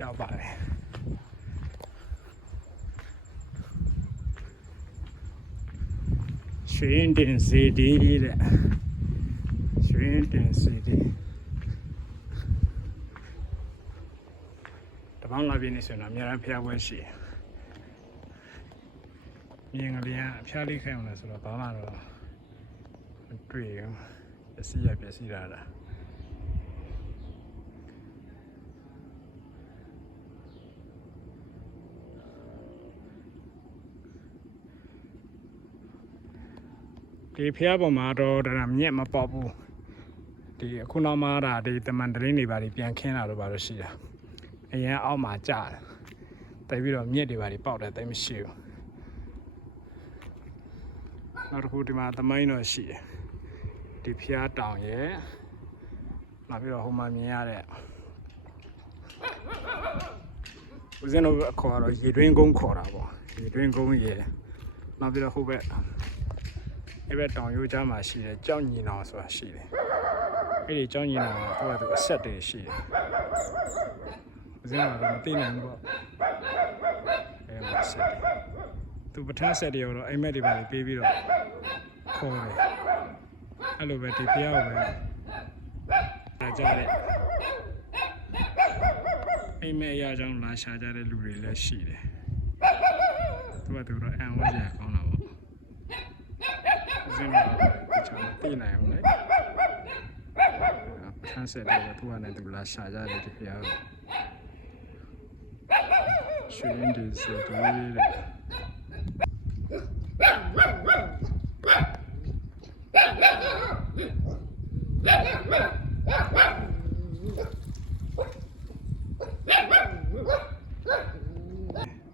ရောက်ပါတယ်ရွှေရင်တင်စီဒီတဲ့ရွှေရင်တင်စီဒီတပေါင်းလာပြင်းနေဆိုရင်တော့အများအားဖျားပွဲရှိတယ်မြင်ကလေးကအဖျားလေးခိုင်းအောင်လဲဆိုတော့ဘာမှတော့မတွေ့ဘူးပစ္စည်းရပစ္စည်းလာတာ ဒီဖျားပေါ်မှာတော့ဒါမြက်မပေါက်ဘူးဒီအခုနောက်မှဒါဒီတမန်တရင်းတွေပါဒီပြန်ခင်းလာတော့ပါလို့ရှိတာအရင်အောက်မှာကြာတယ်တိုက်ပြီးတော့မြက်တွေပါဒီပေါက်တယ်တိတ်မရှိဘူးနောက်တစ်ခုဒီမှာသမိုင်းတော့ရှိတယ်ဒီဖျားတောင်ရဲ့နောက်ပြီးတော့ဟိုမှာမြင်ရတဲ့ဦးဇင်းတို့ခေါ်တော့ရေတွင်းကုန်းခေါ်တာပေါ့ရေတွင်းကုန်းရေနောက်ပြီးတော့ဟိုဘက် အဲ့ဘက်တောင်ရိုးကြားမှာရှိတယ်ကြောက်ညီနောင်ဆိုတာရှိတယ်အဲ့ဒီကြောက်ညီနောင်ကသူကသူအဆက်တွေရှိတယ်ဦးဇင်းကတော့မသိနိုင်ဘူးပေါ့အဲ့မှာဆက်တယ်သူပထမဆက်တွေတော့အိမ်မက်တွေပါလေပေးပြီးတော့ခေါ်တယ်အဲ့လိုပဲဒီဖျားကိုပဲအားကြတဲ့အိမ်မက်အရာကြောင့်လာရှာကြတဲ့လူတွေလည်းရှိတယ်သူကသူတော့အံဝဲစရာကောင်းတာပေါ့ ဇင်းတော့ချာမသိနိုင်ဘူးလေပထမဆက်တော့သူကလည်းသူလာရှာကြတယ်ဒီဖျားကိုရွှေရင်းဒီစတူတဲ့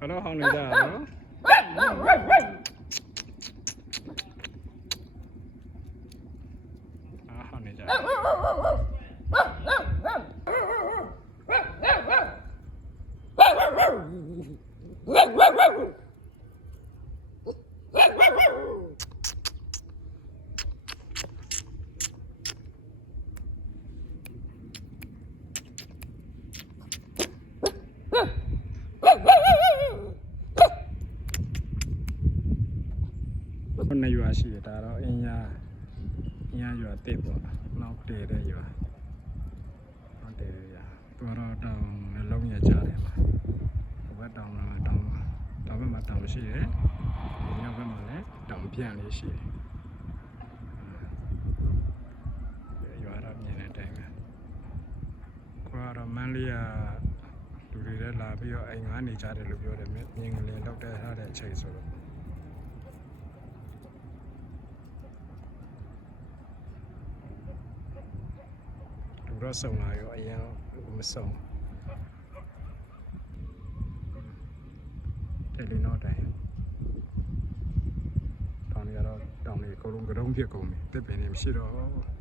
ဘာလို့ဟောင်းနေကြတာလဲအာဟောင်းနေကြတယ်ခုနှ စ်ရွာရှိတယ်ဒါတော့အင်း ညာအင်းညာရွာတစ်ပေါ့နောက်တည်တဲ့ရွာနောက်တည်တဲ့ရွာသူကတော့တောင်နှလုံးရကြတယ်မှာဟိုဘက်တောင်မှာတောင်တောင်ဘက်မှာတောင်ရှိတယ်ဒီနောက်ဘက်မှာလည်းတောင်ပြန်လေးရှိတယ်ရွာတော့မြင်တဲ့အတိုင်းပဲကိုကတော့မန်းလေးကလူတွေလည်းလာပြီးတော့အိမ်ငါနေကြတယ်လို့ပြောတယ်မြင်ကလေးလောက်တဲ့ထားတဲ့အချိန်ဆိုတော့ လူ တော့စုံလာရောအရင်မစုံတယ်လီနော်တိုင်းတောင်တွေကတော့တောင်တွေအကုန်လုံးကတုံးဖြစ်ကုန်ပြီတစ်ပင်တွေမရှိတော့ဘူး